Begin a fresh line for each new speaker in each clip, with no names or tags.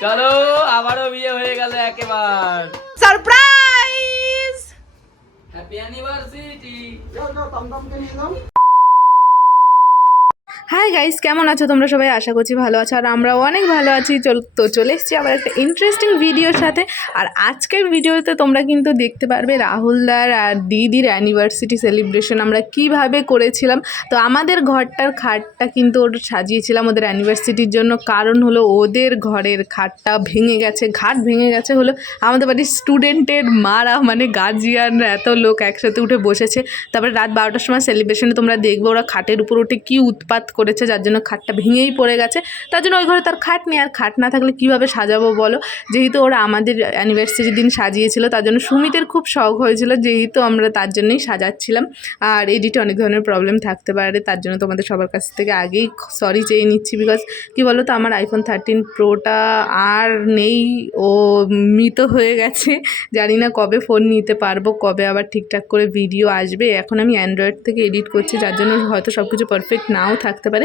চলো আবারও বিয়ে হয়ে গেল একেবার।
Surprise
happy anniversary
hi guys কেমন আছো? তোমরা সবাই আশা করছি ভালো আছো। আর আমরাও অনেক ভালো আছি। চল, তো চলে এসেছি আবার একটা ইন্টারেস্টিং ভিডিওর সাথে। আর আজকের ভিডিওতে তোমরা কিন্তু দেখতে পারবে রাহুলদার আর দিদির অ্যানিভার্সিটি সেলিব্রেশন আমরা কীভাবে করেছিলাম। তো আমাদের ঘরটার খাটটা কিন্তু ওর সাজিয়েছিলাম ওদের অ্যানিভার্সিটির জন্য। কারণ হলো ওদের ঘরের খাটটা ভেঙে গেছে, ঘাট ভেঙে গেছে হলো আমাদের বাড়ির স্টুডেন্টের মারা মানে গার্জিয়ানরা এত লোক একসাথে উঠে বসেছে। তারপরে রাত বারোটার সময় সেলিব্রেশনে তোমরা দেখবে ওরা খাটের উপর উঠে কী উৎপাত করেছে, যার জন্য খাটটা ভেঙেই পড়ে গেছে। তার জন্য ওই ঘরে তার খাট নেই, আর খাট না থাকলে কীভাবে সাজাবো বলো? যেহেতু ওরা আমাদের অ্যানিভার্সারি দিন সাজিয়েছিল, তার জন্য সুমিতের খুব শখ হয়েছিল, যেহেতু আমরা তার জন্যই সাজাচ্ছিলাম। আর এডিটে অনেক ধরনের প্রবলেম থাকতে পারে, তার জন্য তোমাদের সবার কাছ থেকে আগেই সরি চেয়ে নিচ্ছি। বিকজ কী বলো তো আমার আইফোন থার্টিন প্রোটা আর নেই, ও মৃত হয়ে গেছে। জানি না কবে ফোন নিতে পারব, কবে আবার ঠিকঠাক করে ভিডিও আসবে। এখন আমি অ্যান্ড্রয়েড থেকে এডিট করছি, যার জন্য হয়তো সব কিছু পারফেক্ট নাও থাকতে পারে।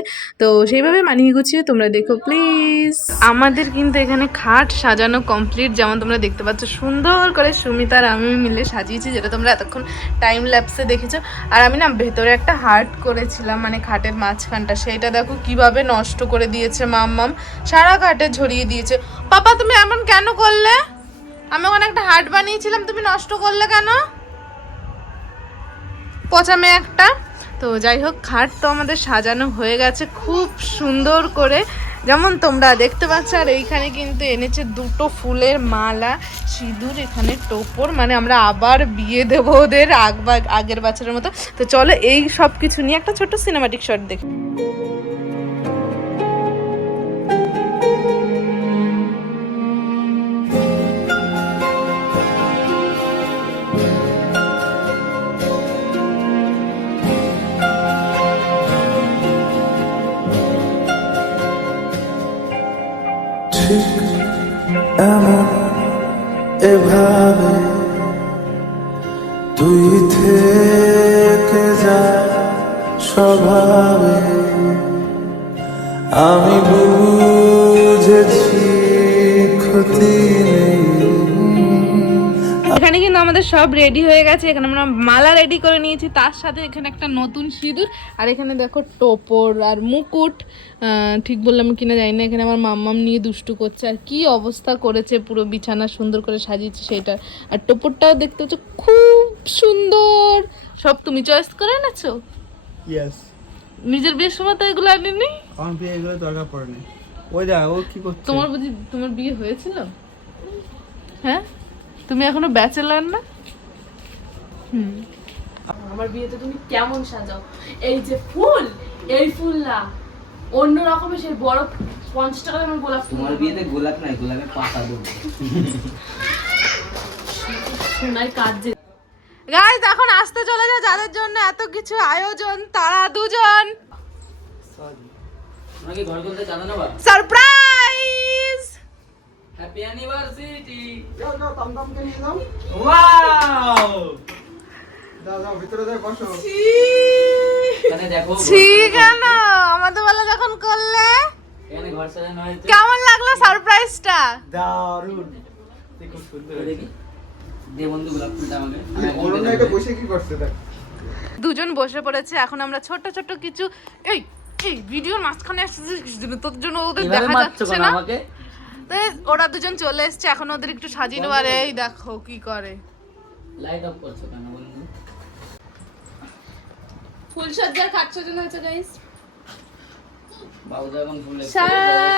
তো সেইভাবে মানিয়ে গুছিয়ে তোমরা দেখো প্লিজ আমাদের কিন্তু এখানে খাট সাজানো কমপ্লিট যেমন তোমরা দেখতে পাচ্ছ, সুন্দর করে সুমিতা আর আমি মিলে সাজিয়েছি, যেটা তোমরা এতক্ষণ টাইম ল্যাপসে দেখেছ। আর আমি না ভেতরে একটা হার্ট করেছিলাম মানে খাটের মাঝখানটা সেইটা দেখো কীভাবে নষ্ট করে দিয়েছে মাম মাম সারা খাটে ঝরিয়ে দিয়েছে। পাপা, তুমি এমন কেন করলে? আমি ওখানে একটা হার্ট বানিয়েছিলাম, তুমি নষ্ট করলে কেন? পচা মেয়ে একটা। তো যাই হোক, খাট তো আমাদের সাজানো হয়ে গেছে খুব সুন্দর করে। যেমন তোমরা দেখতে পাচ্ছ, আর এইখানে কিন্তু এনেছে দুটো ফুলের মালা, সিঁদুর, এখানে টোপর মানে আমরা আবার বিয়ে দেবো ওদের আগ আগের বছরের মতো। তো চলো এই সব কিছু নিয়ে একটা ছোট্ট সিনেমাটিক শট দেখি।
ঠিক এমন এভাবে তুই থেকে যা স্বভাবে আমি বুঝেছি ক্ষতি
এখানে কিন্তু আমাদের সব রেডি হয়ে গেছে। এখানে আমরা মালা রেডি করে নিয়েছি। তার সাথে এখানে একটা নতুন সিঁদুর। আর এখানে দেখো টোপর আর মুকুট। ঠিক বললাম কিনা জানি না। এখানে আমার মাম্মাম নিয়ে দুষ্টু করছে। আর কি অবস্থা করেছে পুরো বিছানা সুন্দর করে সাজিয়েছে সেটা। আর টোপরটাও দেখতে হচ্ছে খুব সুন্দর। সব তুমি চয়েস করে এনেছো?
ইয়েস
নিজের বিয়ের সময় তো এগুলো আনিনি?
আমার বিয়ে এগুলো দরকার পড়ে না ওই ও কি করছে?
তোমার বুঝি তোমার বিয়ে হয়েছিল? হ্যাঁ? তুমি এখনও ব্যাচেলার না? হুম।
আমার বিয়েতে তুমি কেমন সাজাও? এই যে ফুল এই ফুল না অন্য রকমের সেই বড় পঞ্চাশ টাকা দামের গোলাপ ফুল।
তোমার বিয়েতে গোলাপ নাই গোলাপের পাতা দেবো।
সোনায় কাজ যে
গাইজ এখন আসতে চলে যায় যাদের জন্য এত কিছু আয়োজন তারা দুজন। সারপ্রাইজ
হ্যাপি অ্যানিভার্সারি
যাও যাও তমতমকে নিয়ে যাও?
ওয়াও
যাও যাও ভিতরে যাও বসো।
এখানে দেখো
ঠিক আছে আমাদের বেলা যখন করলে?
এখানে ঘর সাজানো হয়েছে
কেমন লাগল সারপ্রাইজটা
দারুণ খুব সুন্দর
ওই দেখি। দে বন্ধু গোলাপ ফুলটা আমাকে। আমি একদম
অরুণ
দিয়ে
এটা বসে কি করছে দেখ।
দুজন বসে পড়েছে এখন আমরা ছোট ছোট কিছু এই এই ভিডিওর মাঝখানে? তোর জন্য ওদের দেখা যাচ্ছে না?
আমাকে?
তো ওরা দুজন চলে এসেছে এখন ওদের একটু সাজিয়ে নেব আর এই দেখো কি করে।
লাইট অফ করছ কেন
ফুলসজ্জার খাট সাজানো হয়েছে গাইস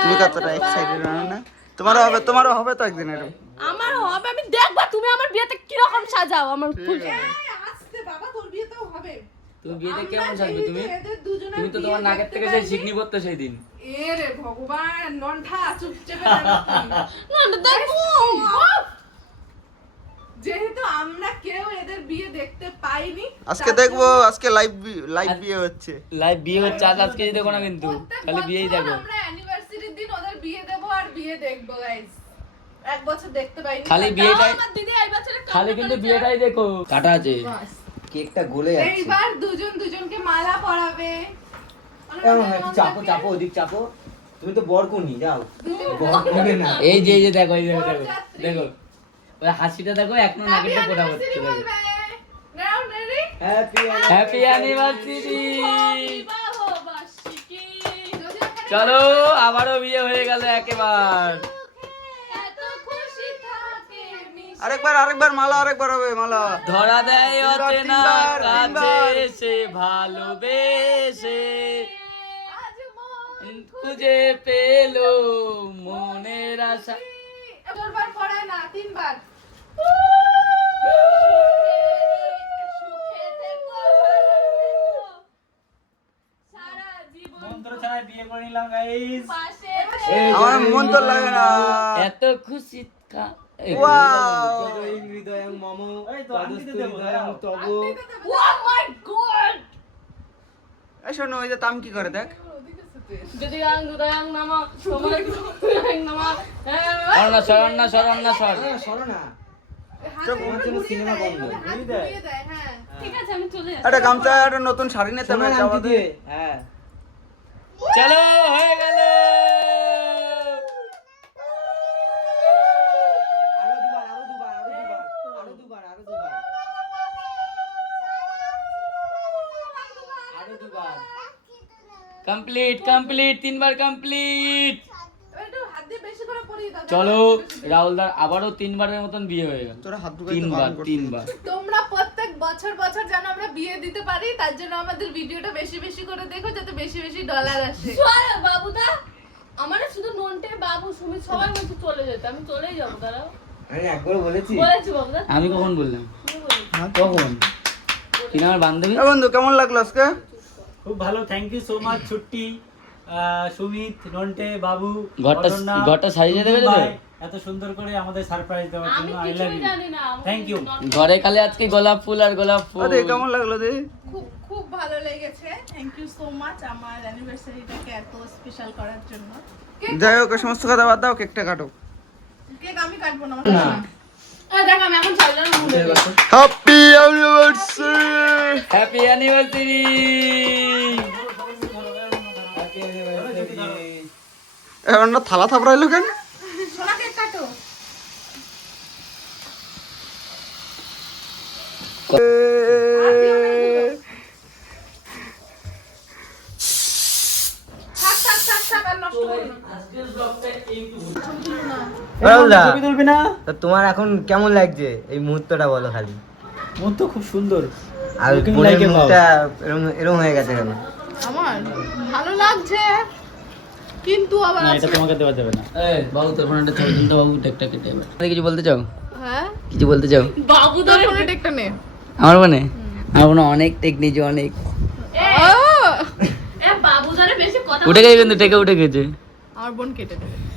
তুমি কতটা এক্সাইটেড না? তোমারও হবে তোমারও হবে তো একদিন এরকম।
আমার হবে আমি দেখবা তুমি আমার বিয়েতে কি রকম সাজাও আমার ফুল
আসতে বাবা তোর বিয়েতেও হবে।
তুমি বিয়েতে কেমন সাজবে তুমি? তুমি তো তোমার নাকের থেকে সেই শিকনি পড়তো সেই দিন।
এ রে ভগবান নন্ঠা চুপচাপে
দেখো।
যেহেতু আমরা কেউ এদের বিয়ে দেখতে পাইনি
আজকে দেখব আজকে লাইভ লাইভ বিয়ে হচ্ছে।
লাইভ বিয়ে হচ্ছে আজ আজকে দেখো না কিন্তু। খালি বিয়েই দেখো।
আমরা অ্যানিভার্সারির দিন ওদের বিয়ে দেবো আর বিয়ে দেখব গাইস এক বছর দেখতে পাইনি
খালি বিয়েটাই খালি কিন্তু বিয়েটাই দেখো। কাটা আছে। কেকটা গলে যাচ্ছে।
এইবার দুজন দুজনকে মালা পরাবে।
চাপো চাপো ওদিক চাপো। তুমি তো বরকুনি যাও। বরকুনি না।
এই যে যে দেখো এই দেখো। দেখো। ওই হাসিটা দেখো এখনও ফোটা করছে। দেখো
হ্যাপি
হ্যাপি অ্যানিভার্সারি। চলো আবারও বিয়ে হয়ে গেল একেবার
এত খুশি থাকে মিশে।
আরেকবার আরেকবার মালা আরেকবার হবে মালা।
ধরা দেয় অচেনা কাছে। এসে ভালোবেসে। খুঁজে পেল মনের আশা।
চারবার পড়ায় না তিনবার।
আমার মন তো লাগে না।
এত খুশি
Oh
শোনো ওই যে তাম কি করে দেখ।
যদি নামা
শরণ না।
হ্যাঁ।
ঠিক আছে আমি চলে যাচ্ছি
একটা গামছা একটা নতুন শাড়ি নিতে হবে
হ্যাঁ।
চলো হয়ে গেল
আরও দুবার আরও দুবার আরও দুবার আরও দুবার আরও দুবার আরও দুবার
কমপ্লিট কমপ্লিট তিনবার কমপ্লিট
হাত দিয়ে বেশি করে
চলো রাহুল দার আবারও তিনবারের মতন বিয়ে হয়ে গেল।
তোরা হাত ঢুকাইতে
তিনবার তিনবার।
তোমরা প্রত্যেক বছর বছর যেন আমরা বিয়ে দিতে পারি তার জন্য আমাদের ভিডিওটা বেশি বেশি করে দেখো যাতে বেশি বেশি ডলার আসে।
বাবুদা। আমার শুধু নন্টে বাবু সুমিত সবাই বলছে চলে যেতে। আমি চলেই যাব দাঁড়াও।
আমি একবার বলেছি
বলেছি বাবুদা।
আমি কখন বললাম। কখন? তিনি আমার বান্ধবী?
বন্ধু কেমন লাগল আজকে?
খুব ভালো থ্যাংক ইউ সো মাচ ছুট্টি আহ, সুমিত নন্টে বাবু
ঘরটা ঘরটা সাজিয়ে দেবে
এত সুন্দর করে আমাদের সারপ্রাইজ দেওয়ার জন্য আই লাভ ইউ
জানি না আমার
Thank
ঘরে কালে আজকে গোলাপ ফুল আর গোলাপ ফুল।
আরে কেমন লাগল দে
খুব খুব ভালো লেগেছে। থ্যাংক ইউ সো মাচ আমার অ্যানিভার্সারিটাকে এত স্পেশাল করার জন্য।
যাই হোক সমস্ত কথা বাদ দাও কেকটা কাটো।
কেক আমি কাটবো না।
Happy anniversary
happy anniversary
happy anniversary
এখন না থালা থাপড়াইলো কেন?
সোনা কেক কাটো
তোমার এখন কেমন লাগছে এই মুহূর্তটা বলো খালি
মন তো খুব সুন্দর
আর বোনের মুখটা এরম হয়ে গেছে কেন
আমার ভালো লাগছে কিন্তু আবার
না এটা তোমাকে দেওয়া যাবে না
এই বাবু তোর ফোনে একটা ছবি বাবু টেকটা কেটে এবার তুমি কিছু বলতে চাও
হ্যাঁ
কিছু বলতে চাও
বাবুদার
তোর ফোনে টেকটা নে
আমার মনে আমার মনে অনেক অনেক
বাবুদারে বেশি কথা
উঠে গেছে কিন্তু টেকে উঠে গেছে
আমার বোন কেটে দেবে